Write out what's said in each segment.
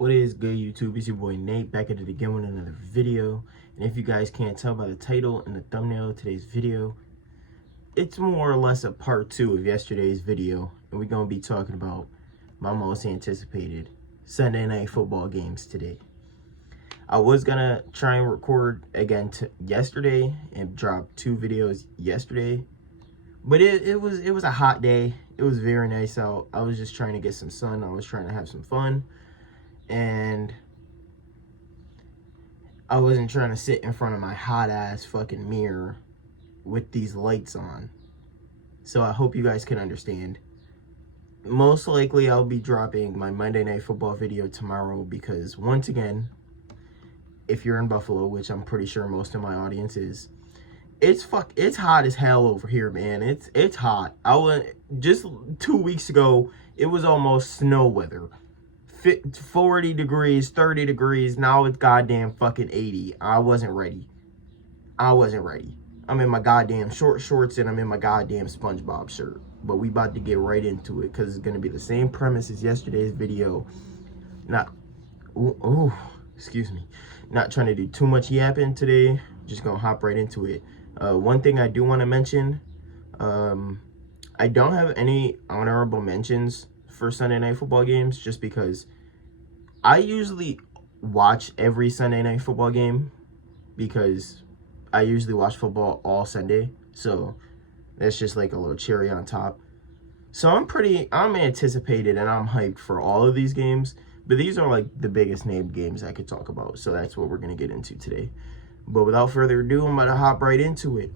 What is good, YouTube? It's your boy Nate back at it again with another video. And if you guys can't tell by the title and the thumbnail of today's video, it's more or less a part 2 of yesterday's video. And we're going to be talking about my most anticipated Sunday night football games today. I was going to try and record again yesterday and drop 2 videos yesterday. But it was a hot day. It was very nice out. I was just trying to get some sun. I was trying to have some fun. And I wasn't trying to sit in front of my hot ass fucking mirror with these lights on. So I hope you guys can understand. Most likely I'll be dropping my Monday Night Football video tomorrow because once again, if you're in Buffalo, which I'm pretty sure most of my audience is, it's hot as hell over here, man. It's hot. Just 2 weeks ago, it was almost snow weather. 40 degrees, 30 degrees. Now it's goddamn fucking 80. I wasn't ready. I'm in my goddamn short shorts and I'm in my goddamn SpongeBob shirt. But we about to get right into it because it's going to be the same premise as yesterday's video. Excuse me. Not trying to do too much yapping today. Just going to hop right into it. One thing I do want to mention. I don't have any honorable mentions for Sunday night football games just because I usually watch every Sunday night football game because I usually watch football all Sunday. So that's just like a little cherry on top. So I'm anticipated and I'm hyped for all of these games, but these are like the biggest named games I could talk about. So that's what we're going to get into today. But without further ado, I'm about to hop right into it.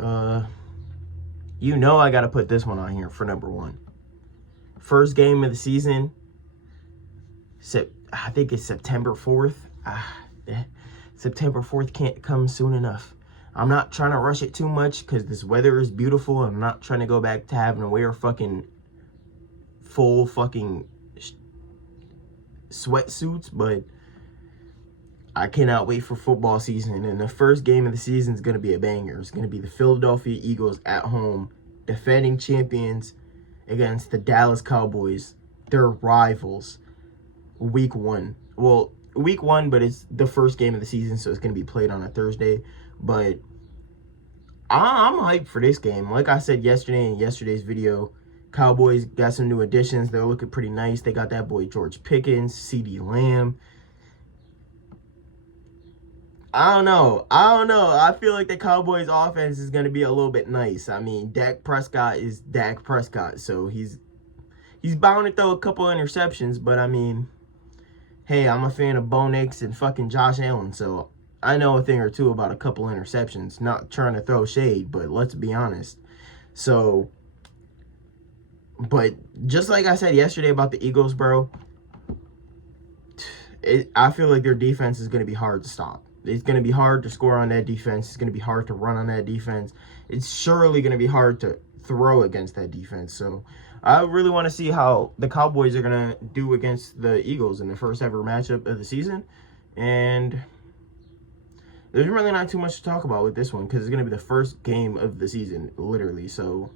You know I got to put this one on here for number 1. First game of the season, I think it's September 4th. September 4th can't come soon enough. I'm not trying to rush it too much because this weather is beautiful. I'm not trying to go back to having to wear fucking full fucking sweatsuits, but I cannot wait for football season. And the first game of the season is going to be a banger. It's going to be the Philadelphia Eagles at home, defending champions, against the Dallas Cowboys, their rivals, week 1. Well, week 1, but it's the first game of the season, so it's going to be played on a Thursday. But I'm hyped for this game. Like I said yesterday in yesterday's video, Cowboys got some new additions. They're looking pretty nice. They got that boy George Pickens, CeeDee Lamb. I don't know. I feel like the Cowboys offense is going to be a little bit nice. I mean, Dak Prescott is Dak Prescott, so he's bound to throw a couple interceptions, but I mean, hey, I'm a fan of Bo Nix and fucking Josh Allen, so I know a thing or two about a couple interceptions. Not trying to throw shade, but let's be honest. So, but just like I said yesterday about the Eagles, bro, I feel like their defense is going to be hard to stop. It's going to be hard to score on that defense. It's going to be hard to run on that defense. It's surely going to be hard to throw against that defense. So I really want to see how the Cowboys are going to do against the Eagles in the first ever matchup of the season. And there's really not too much to talk about with this one because it's going to be the first game of the season, literally. So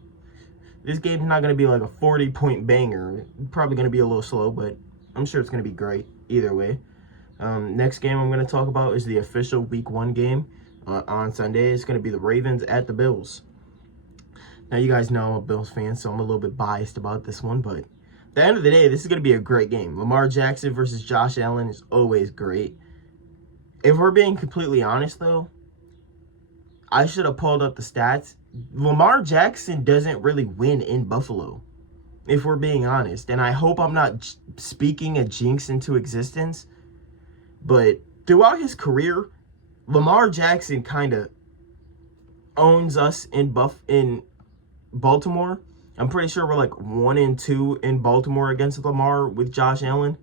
this game's not going to be like a 40-point banger. Probably going to be a little slow, but I'm sure it's going to be great either way. Next game I'm going to talk about is the official week 1 game on Sunday. It's going to be the Ravens at the Bills. Now, you guys know I'm a Bills fan, so I'm a little bit biased about this one, but at the end of the day, this is going to be a great game. Lamar Jackson versus Josh Allen is always great. If we're being completely honest, though, I should have pulled up the stats. Lamar Jackson doesn't really win in Buffalo, if we're being honest, and I hope I'm not speaking a jinx into existence. But throughout his career, Lamar Jackson kind of owns us in Baltimore. I'm pretty sure we're like 1-2 in Baltimore against Lamar with Josh Allen.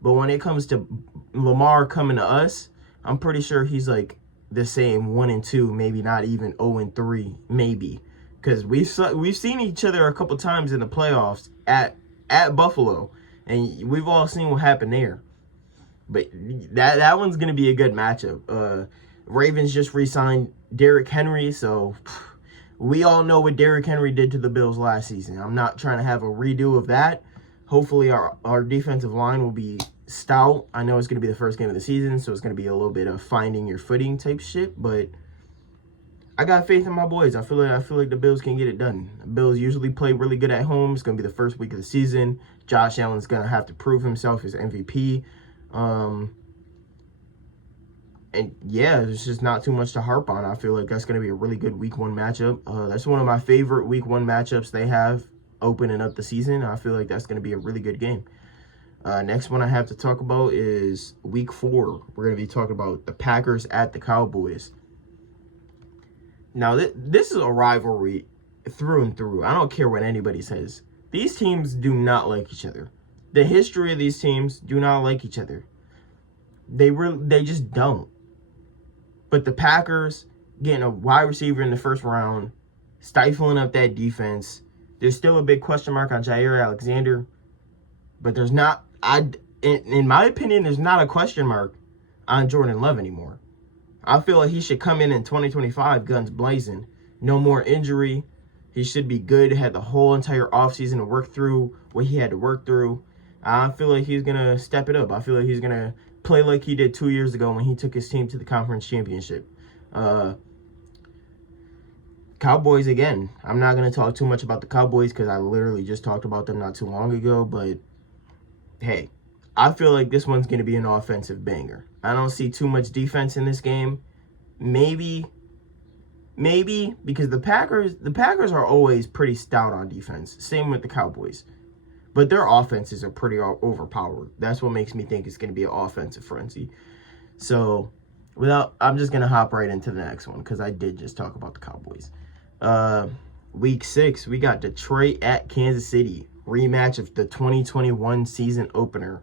But when it comes to Lamar coming to us, I'm pretty sure he's like the same 1-2, maybe not even 0-3, maybe. Because we've seen each other a couple times in the playoffs at Buffalo, and we've all seen what happened there. But that one's going to be a good matchup. Ravens just re-signed Derrick Henry, so we all know what Derrick Henry did to the Bills last season. I'm not trying to have a redo of that. Hopefully our defensive line will be stout. I know it's going to be the first game of the season, so it's going to be a little bit of finding your footing type shit, but I got faith in my boys. I feel like the Bills can get it done. The Bills usually play really good at home. It's going to be the first week of the season. Josh Allen's going to have to prove himself as MVP. And yeah, there's just not too much to harp on. I feel like that's going to be a really good week 1 matchup. That's one of my favorite week 1 matchups they have opening up the season. I feel like that's going to be a really good game. Next one I have to talk about is week 4. We're going to be talking about the Packers at the Cowboys. Now, this is a rivalry through and through. I don't care what anybody says. These teams do not like each other. The history of these teams do not like each other. They just don't. But the Packers getting a wide receiver in the first round, stifling up that defense. There's still a big question mark on Jair Alexander, but there's not. In my opinion, there's not a question mark on Jordan Love anymore. I feel like he should come in 2025 guns blazing. No more injury. He should be good. Had the whole entire offseason to work through what he had to work through. I feel like he's going to step it up. I feel like he's going to play like he did 2 years ago when he took his team to the conference championship. Cowboys, again, I'm not going to talk too much about the Cowboys because I literally just talked about them not too long ago. But, hey, I feel like this one's going to be an offensive banger. I don't see too much defense in this game. Maybe because the Packers are always pretty stout on defense. Same with the Cowboys. But their offenses are pretty overpowered. That's what makes me think it's going to be an offensive frenzy. So, I'm just going to hop right into the next one because I did just talk about the Cowboys. Week 6, we got Detroit at Kansas City. Rematch of the 2021 season opener.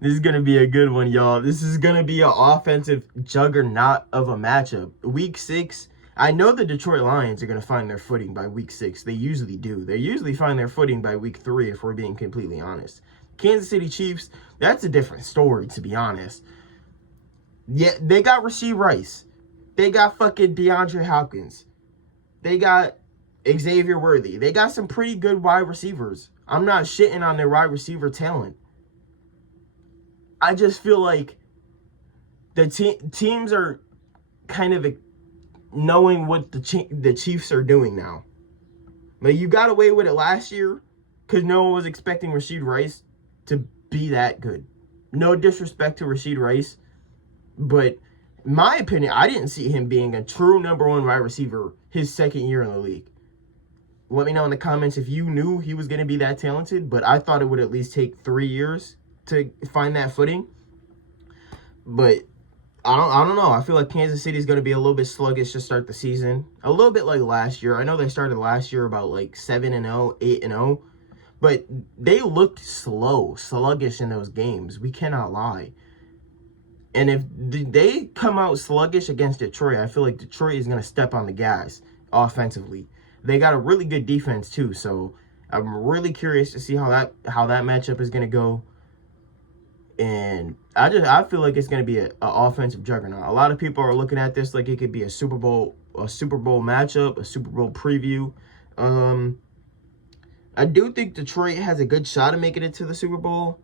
This is going to be a good one, y'all. This is going to be an offensive juggernaut of a matchup. Week 6, I know the Detroit Lions are going to find their footing by week 6. They usually do. They usually find their footing by week 3, if we're being completely honest. Kansas City Chiefs, that's a different story, to be honest. Yeah, they got Rashee Rice. They got fucking DeAndre Hopkins. They got Xavier Worthy. They got some pretty good wide receivers. I'm not shitting on their wide receiver talent. I just feel like the teams are kind of knowing what the Chiefs are doing now. But you got away with it last year because no one was expecting Rashee Rice to be that good. No disrespect to Rashee Rice, but in my opinion, I didn't see him being a true number 1 wide receiver his second year in the league. Let me know in the comments if you knew he was going to be that talented, but I thought it would at least take 3 years to find that footing. But I don't know. I feel like Kansas City is going to be a little bit sluggish to start the season. A little bit like last year. I know they started last year about like 7-0, 8-0, but they looked sluggish in those games. We cannot lie. And if they come out sluggish against Detroit, I feel like Detroit is going to step on the gas offensively. They got a really good defense too, so I'm really curious to see how that matchup is going to go. And I feel like it's going to be an offensive juggernaut. A lot of people are looking at this like it could be a Super Bowl matchup, a Super Bowl preview. I do think Detroit has a good shot of making it to the Super Bowl.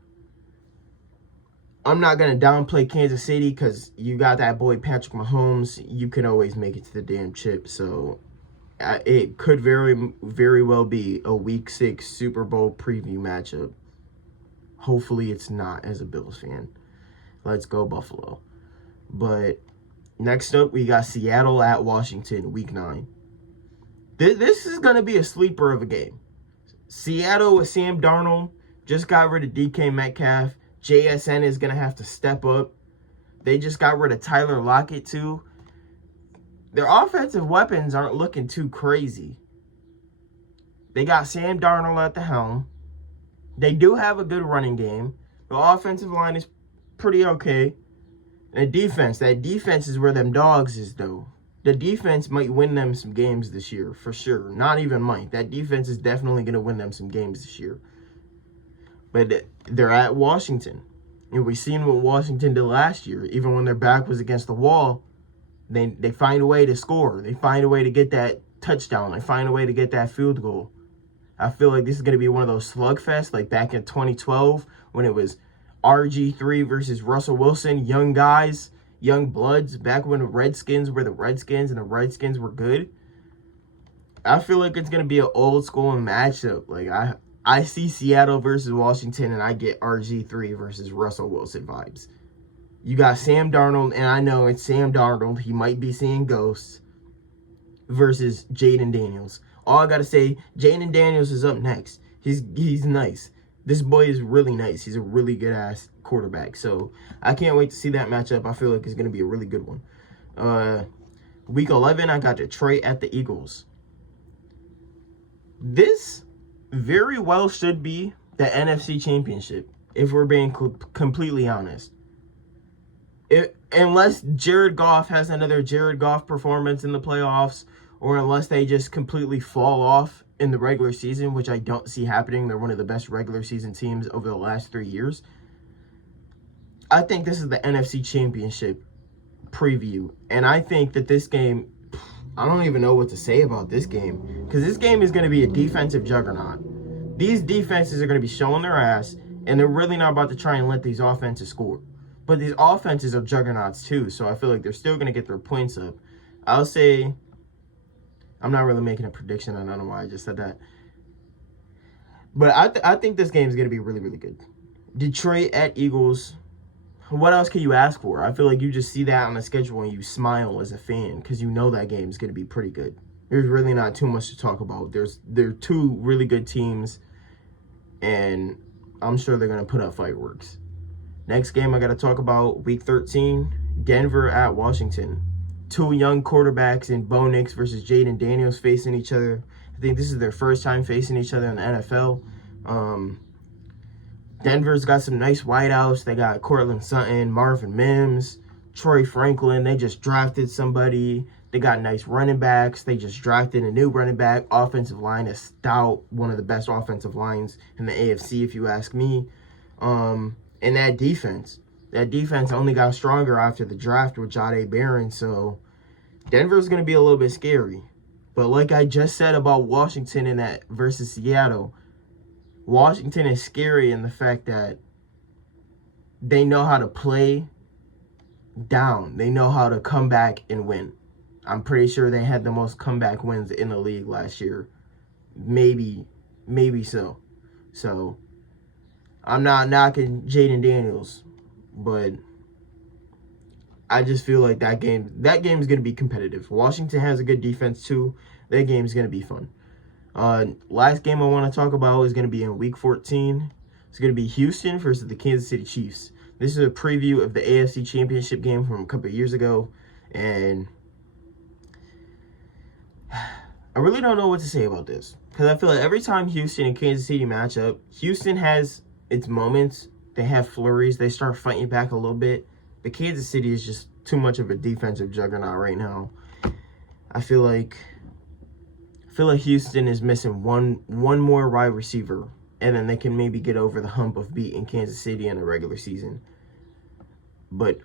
I'm not going to downplay Kansas City because you got that boy Patrick Mahomes. You can always make it to the damn chip. So it could very, very well be a Week 6 Super Bowl preview matchup. Hopefully it's not, as a Bills fan. Let's go Buffalo. But next up, we got Seattle at Washington, Week 9. This is going to be a sleeper of a game. Seattle with Sam Darnold just got rid of DK Metcalf. JSN is going to have to step up. They just got rid of Tyler Lockett, too. Their offensive weapons aren't looking too crazy. They got Sam Darnold at the helm. They do have a good running game. The offensive line is pretty okay. And that defense is where them dogs is, though. The defense might win them some games this year, for sure. Not even might. That defense is definitely going to win them some games this year. But they're at Washington. And we've seen what Washington did last year. Even when their back was against the wall, they find a way to score. They find a way to get that touchdown. They find a way to get that field goal. I feel like this is going to be one of those slugfests like back in 2012 when it was RG3 versus Russell Wilson. Young guys, young bloods, back when the Redskins were the Redskins and the Redskins were good. I feel like it's going to be an old school matchup. Like, I see Seattle versus Washington, and I get RG3 versus Russell Wilson vibes. You got Sam Darnold, and I know it's Sam Darnold. He might be seeing ghosts, versus Jaden Daniels. All I got to say, Jaden Daniels is up next. He's nice. This boy is really nice. He's a really good-ass quarterback. So, I can't wait to see that matchup. I feel like it's going to be a really good one. Week 11, I got Detroit at the Eagles. This very well should be the NFC Championship, if we're being completely honest. Unless Jared Goff has another Jared Goff performance in the playoffs, or unless they just completely fall off in the regular season, which I don't see happening. They're one of the best regular season teams over the last 3 years. I think this is the NFC Championship preview, and I think that this game, I don't even know what to say about this game, because this game is going to be a defensive juggernaut. These defenses are going to be showing their ass, and they're really not about to try and let these offenses score. But these offenses are juggernauts too, so I feel like they're still going to get their points up. I'll say, I'm not really making a prediction. I don't know why I just said that. But I think this game is going to be really, really good. Detroit at Eagles. What else can you ask for? I feel like you just see that on the schedule and you smile as a fan because you know that game is going to be pretty good. There's really not too much to talk about. They're two really good teams, and I'm sure they're going to put up fireworks. Next game I got to talk about, Week 13, Denver at Washington. Two young quarterbacks in Bo Nix versus Jaden Daniels facing each other. I think this is their first time facing each other in the NFL. Denver's got some nice wideouts. They got Cortland Sutton, Marvin Mims, Troy Franklin. They just drafted somebody. They got nice running backs. They just drafted a new running back. Offensive line is stout. One of the best offensive lines in the AFC, if you ask me. And that defense only got stronger after the draft with Jahdae Barron. So Denver's going to be a little bit scary. But like I just said about Washington in that versus Seattle, Washington is scary in the fact that they know how to play down. They know how to come back and win. I'm pretty sure they had the most comeback wins in the league last year. Maybe so. So, I'm not knocking Jaden Daniels, but I just feel like that game is going to be competitive. Washington has a good defense too. That game is going to be fun. Last game I want to talk about is going to be in Week 14. It's going to be Houston versus the Kansas City Chiefs. This is a preview of the AFC Championship game from a couple of years ago, and I really don't know what to say about this because I feel like every time Houston and Kansas City match up, Houston has its moments. They have flurries. They start fighting back a little bit. But Kansas City is just too much of a defensive juggernaut right now. I feel like Houston is missing one more wide receiver, and then they can maybe get over the hump of beating Kansas City in the regular season. But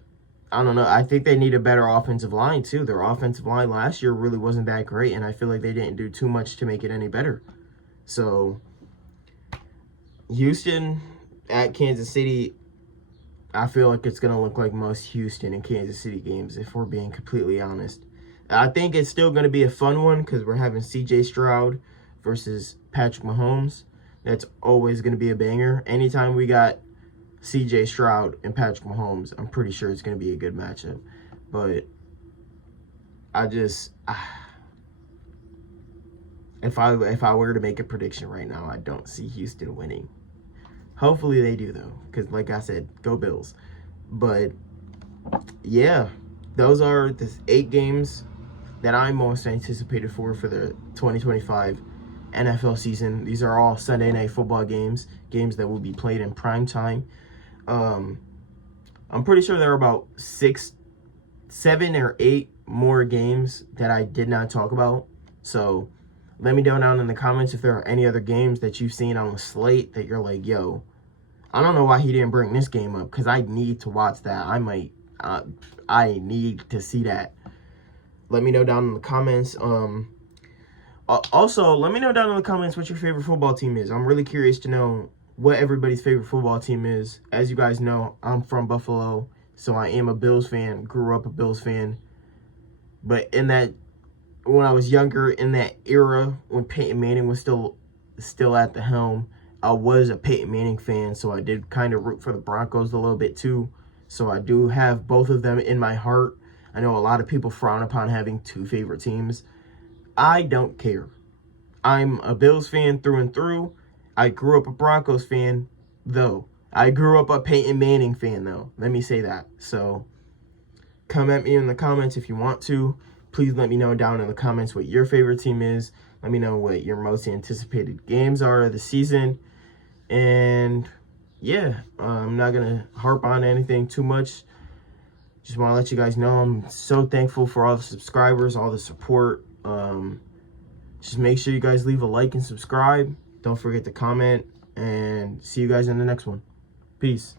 I don't know. I think they need a better offensive line too. Their offensive line last year really wasn't that great, and I feel like they didn't do too much to make it any better. So Houston at Kansas City, I feel like it's going to look like most Houston and Kansas City games, if we're being completely honest. I think it's still going to be a fun one because we're having C.J. Stroud versus Patrick Mahomes. That's always going to be a banger. Anytime we got C.J. Stroud and Patrick Mahomes, I'm pretty sure it's going to be a good matchup. But if I were to make a prediction right now, I don't see Houston winning. Hopefully they do, though, because like I said, go Bills. But yeah, those are the 8 games that I'm most anticipated for the 2025 NFL season. These are all Sunday night football games that will be played in prime time. I'm pretty sure there are about 7 or 8 more games that I did not talk about. So let me know down in the comments if there are any other games that you've seen on the slate that you're like, yo, I don't know why he didn't bring this game up because I need to watch that. I need to see that. Let me know down in the comments. Also, let me know down in the comments what your favorite football team is. I'm really curious to know what everybody's favorite football team is. As you guys know, I'm from Buffalo, so I am a Bills fan, grew up a Bills fan. But when I was younger, in that era, when Peyton Manning was still at the helm, I was a Peyton Manning fan, so I did kind of root for the Broncos a little bit too. So I do have both of them in my heart. I know a lot of people frown upon having two favorite teams. I don't care. I'm a Bills fan through and through. I grew up a Broncos fan, though. I grew up a Peyton Manning fan, though. Let me say that. So come at me in the comments if you want to. Please let me know down in the comments what your favorite team is. Let me know what your most anticipated games are of the season. And yeah, I'm not going to harp on anything too much. Just want to let you guys know I'm so thankful for all the subscribers, all the support. Just make sure you guys leave a like and subscribe. Don't forget to comment. And see you guys in the next one. Peace.